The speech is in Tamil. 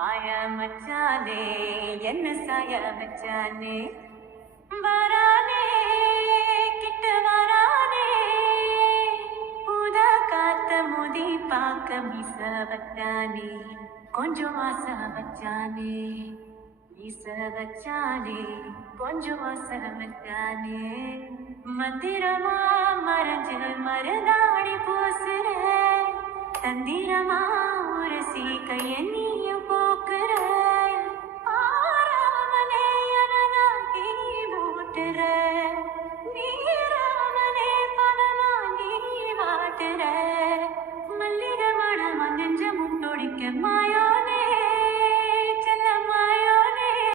மாயா மச்சானே என்ன சாய மச்சானே வரானே கிட்ட வரானே புத காத்த முதி பார்க்க மிச வச்சானே கொஞ்சம் ஆசை வச்சானே மிச வச்சானே கொஞ்சம் ஆசை வச்சானே மந்திரமா மறைஞ்சு மருதாணி பூசுற தந்திரமா ஒரு சீக்கைய நீ